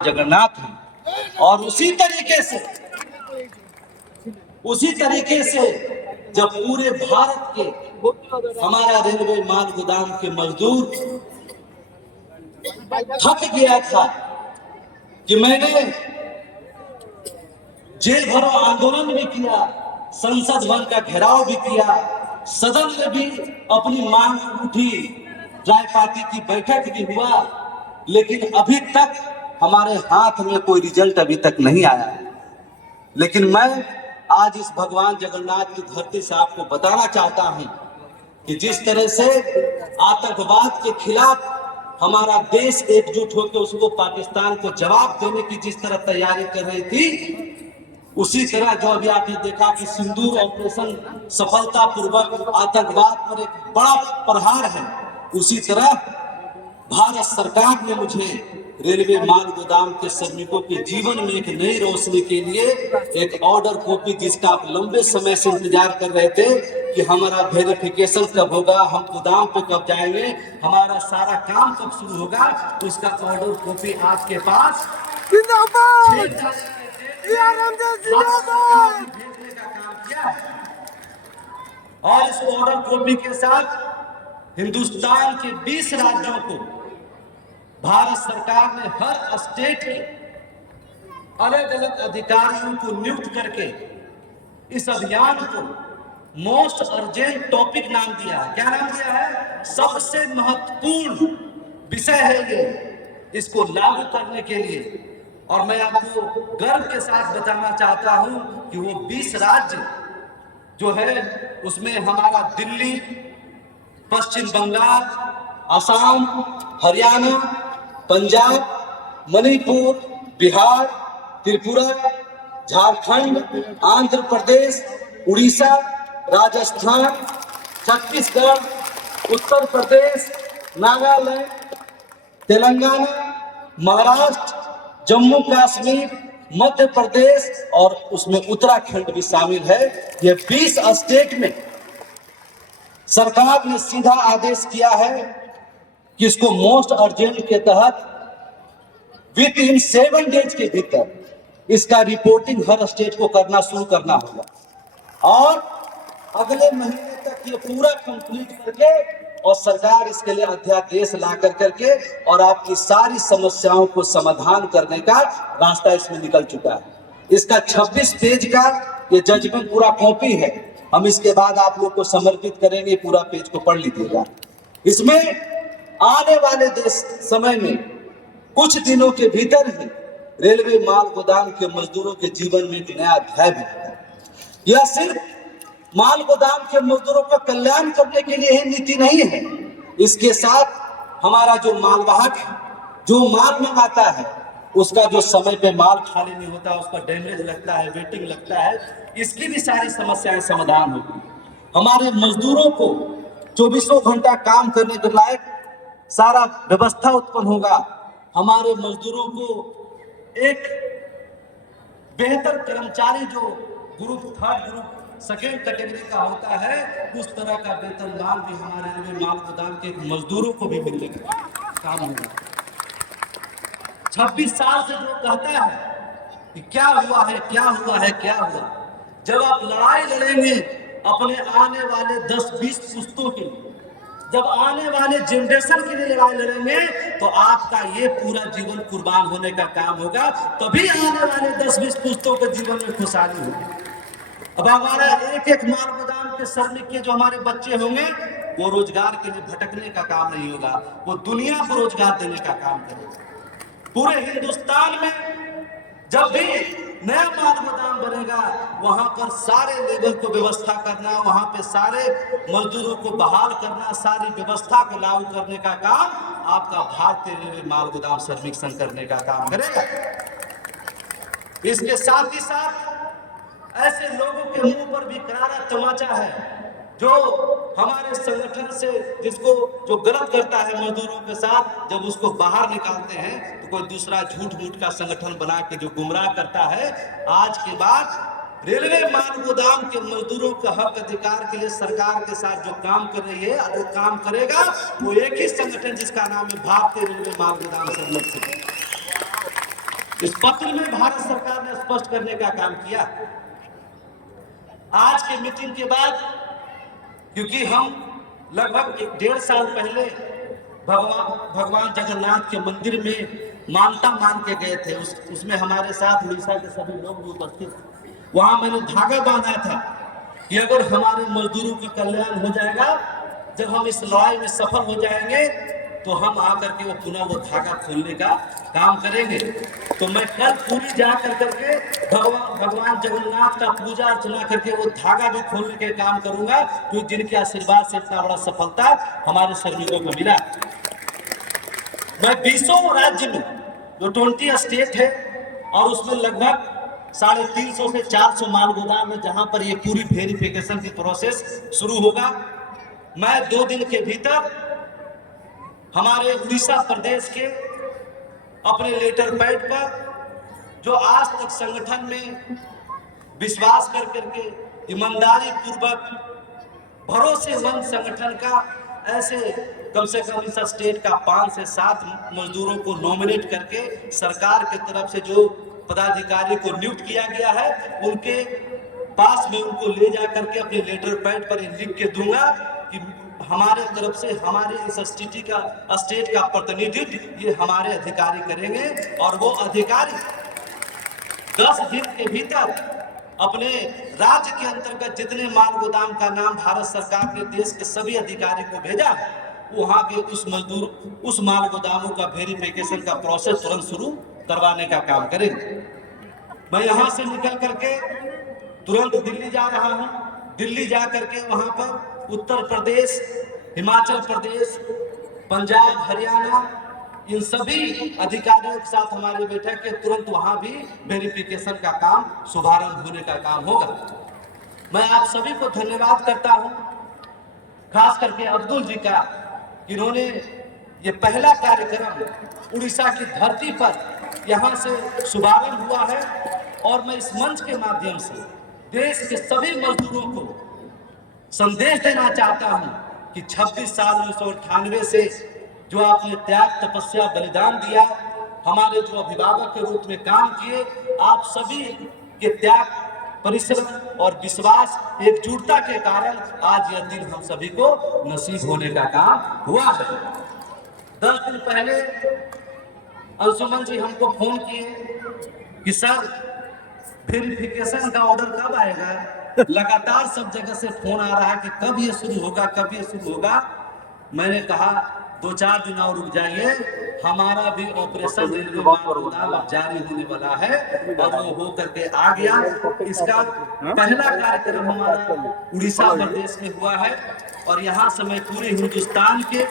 जगन्नाथ हैं। और उसी तरीके से जब पूरे भारत के हमारा रेलवे माल गोदाम के मजदूर थक गया था कि मैंने जेल भरो आंदोलन भी किया, संसद भवन का घेराव भी किया, सदन में भी अपनी मांग उठी, ट्राई पार्टी की बैठक भी हुआ, लेकिन अभी तक हमारे हाथ में कोई रिजल्ट अभी तक नहीं आया। लेकिन मैं आज इस भगवान जगन्नाथ की धरती से आपको बताना चाहता हूं कि जिस तरह से आतंकवाद के खिलाफ हमारा देश एकजुट होकर उसको पाकिस्तान को जवाब देने की जिस तरह तैयारी कर रही थी, उसी तरह जो अभी आपने देखा कि सिंदूर ऑपरेशन सफलतापूर्वक आतंकवाद पर एक बड़ा प्रहार है, उसी तरह भारत सरकार ने मुझे रेलवे माल गोदाम के श्रमिकों के जीवन में एक नई रोशनी के लिए एक ऑर्डर कॉपी, जिसका आप लंबे समय से इंतजार कर रहे थे कि हमारा वेरिफिकेशन कब होगा, हम गोदाम पे कब जाएंगे, हमारा सारा काम कब शुरू होगा, उसका ऑर्डर कॉपी आपके पास भेजने का काम किया है। और इस ऑर्डर कॉपी के साथ हिंदुस्तान के 20 राज्यों को भारत सरकार ने हर स्टेट के अलग अलग अधिकारियों को नियुक्त करके इस अभियान को मोस्ट अर्जेंट टॉपिक नाम दिया है। क्या नाम दिया है? सबसे महत्वपूर्ण विषय है ये, इसको लागू करने के लिए। और मैं आपको गर्व के साथ बताना चाहता हूं कि वो 20 राज्य जो है उसमें हमारा दिल्ली, पश्चिम बंगाल, असम, हरियाणा, पंजाब, मणिपुर, बिहार, त्रिपुरा, झारखंड, आंध्र प्रदेश, उड़ीसा, राजस्थान, छत्तीसगढ़, उत्तर प्रदेश, नागालैंड, तेलंगाना, महाराष्ट्र, जम्मू कश्मीर, मध्य प्रदेश और उसमें उत्तराखंड भी शामिल है। ये 20 स्टेट में सरकार ने सीधा आदेश किया है कि इसको मोस्ट अर्जेंट के तहत विद इन 7 डेज के भीतर इसका रिपोर्टिंग हर स्टेट को करना शुरू करना होगा और अगले महीने तक ये पूरा कंप्लीट करके और सरकार इसके लिए अध्यादेश ला करके और आपकी सारी समस्याओं को समाधान करने का रास्ता इसमें निकल चुका है। इसका 26 पेज का ये जजमेंट पूरा कॉपी है, हम इसके बाद आप लोग को समर्पित करेंगे, पूरा पेज को पढ़ लीजिएगा। इसमें आने वाले समय में कुछ दिनों के भीतर ही रेलवे माल गोदाम के मजदूरों के जीवन में एक नया अध्याय भी है। यह सिर्फ माल गोदाम के मजदूरों का कल्याण करने के लिए ही नीति नहीं है, इसके साथ हमारा जो मालवाहक है, जो माल मंगाता है, उसका जो समय पे माल खाली नहीं होता, उसका डैमेज लगता है, वेटिंग लगता है, इसकी भी सारी समस्याएं समाधान होगी। हमारे मजदूरों को 24 घंटा काम करने के लायक सारा व्यवस्था उत्पन्न होगा। हमारे मजदूरों को एक बेहतर कर्मचारी जो group 3rd group 2nd category का होता है, उस तरह का वेतनमान भी हमारे रेलवे माल गोदाम के मजदूरों को भी मिलने का काम होगा। 26 साल से जो कहता है कि क्या हुआ है, क्या हुआ है, क्या हुआ, जब आप लड़ाई लड़ेंगे अपने आने वाले 10-20 पुश्तों के लिए, जब आने वाले जनरेशन के लिए लड़ाई लड़ेंगे, तो आपका ये पूरा जीवन कुर्बान होने का काम होगा, तभी आने वाले 10-20 पुश्तों के जीवन में खुशहाली होगी। अब हमारा एक माल गोदाम के श्रमिक के जो हमारे बच्चे होंगे, वो रोजगार के लिए भटकने का काम नहीं होगा, वो दुनिया को रोजगार देने का काम करेगा। पूरे हिंदुस्तान में जब भी नया माल गोदाम बनेगा, वहां पर सारे लेबर को व्यवस्था करना, वहां पे सारे मजदूरों को बहाल करना, सारी व्यवस्था को लागू करने का काम आपका भारतीय रेलवे माल गोदाम श्रमिक संघ करने का काम करेगा। इसके साथ ही साथ ऐसे लोगों के मुंह पर भी करारा तमाचा है जो हमारे संगठन से जिसको जो गलत करता है मजदूरों के साथ, जब उसको बाहर निकालते हैं तो कोई दूसरा झूठ मूठ का संगठन बना के जो गुमराह करता है। आज के बाद रेलवे माल गोदाम के मजदूरों का हक अधिकार के लिए सरकार के साथ जो काम कर रही है, जो काम करेगा, वो एक ही संगठन जिसका नाम है भारतीय रेलवे माल गोदाम श्रमिक संघ। इस पत्र में भारत सरकार ने स्पष्ट करने का काम किया। आज के मीटिंग के बाद, क्योंकि हम लगभग 1.5 साल पहले भगवान जगन्नाथ के मंदिर में मानता मान के गए थे, उसमें हमारे साथ उड़ीसा के सभी लोग भी उपस्थित थे। वहां मैंने धागा बांधा था कि अगर हमारे मजदूरों का कल्याण हो जाएगा, जब हम इस लड़ाई में सफल हो जाएंगे, तो हम आकर के वो पुनः वो धागा खोलने का काम करेंगे। तो मैं कल पूरी जा करके भगवान जगन्नाथ का पूजा अर्चना करके वो धागा भी खोलने के काम करूंगा, क्योंकि जिनके आशीर्वाद से इतना बड़ा सफलता हमारे सैनिकों को मिला। मैं 20 राज्य में, जो 20 स्टेट है, और उसमें लगभग 350 से 400 माल गोदाम है, जहां पर ये पूरी वेरिफिकेशन की प्रोसेस शुरू होगा। मैं 2 दिन के भीतर हमारे उड़ीसा प्रदेश के अपने लेटर पैड पर, जो आज तक संगठन में विश्वास कर करके ईमानदारी पूर्वक भरोसेमंद संगठन का, ऐसे कम से कम इस स्टेट का 5 से 7 मजदूरों को नॉमिनेट करके सरकार की तरफ से जो पदाधिकारी को नियुक्त किया गया है, उनके पास में उनको ले जा करके अपने लेटर पैड पर लिख के दूंगा कि हमारे तरफ से हमारे इस स्टेट का प्रतिनिधित्व ये हमारे अधिकारी करेंगे। और वो अधिकारी 10 दिन के भीतर अपने राज्य के अंतर्गत जितने माल गोदाम का नाम भारत सरकार के देश के सभी अधिकारी को भेजा, वहां के उस माल गोदामों का वेरिफिकेशन का प्रोसेस तुरंत शुरू करवाने का काम करेंगे। मैं यहां से निकल करके तुरंत दिल्ली जा रहा हूं। दिल्ली जा करके वहां पर उत्तर प्रदेश, हिमाचल प्रदेश, पंजाब, हरियाणा, इन सभी अधिकारियों के साथ हमारी बैठक के तुरंत वहां भी वेरिफिकेशन का काम शुभारंभ होने का काम होगा। मैं आप सभी को धन्यवाद करता हूं, खास करके अब्दुल जी का, इन्होंने ये पहला कार्यक्रम उड़ीसा की धरती पर यहां से शुभारंभ हुआ है। और मैं इस मंच के माध्यम से देश के सभी मजदूरों को संदेश देना चाहता हूं कि 26 साल 1998 से जो आपने त्याग, तपस्या, बलिदान दिया, हमारे जो अभिभावक के रूप में काम किए, आप सभी के त्याग, परिश्रम और विश्वास, एकजुटता के कारण आज यह दिन हम सभी को नसीब होने का काम हुआ है। 10 दिन पहले अंशुमन जी हमको फोन किए कि सर वेरिफिकेशन का ऑर्डर कब आएगा। लगातार सब जगह से फोन आ रहा है कि कब ये शुरू होगा, कब ये शुरू होगा। मैंने कहा 2-4 दिन और रुक जाइए, हमारा भी ऑपरेशन रेलवे गोदाम जारी होने वाला है, और वो हो करके आ गया। इसका पहला कार्यक्रम हमारा उड़ीसा प्रदेश में हुआ है, और यहाँ से मैं पूरे हिंदुस्तान के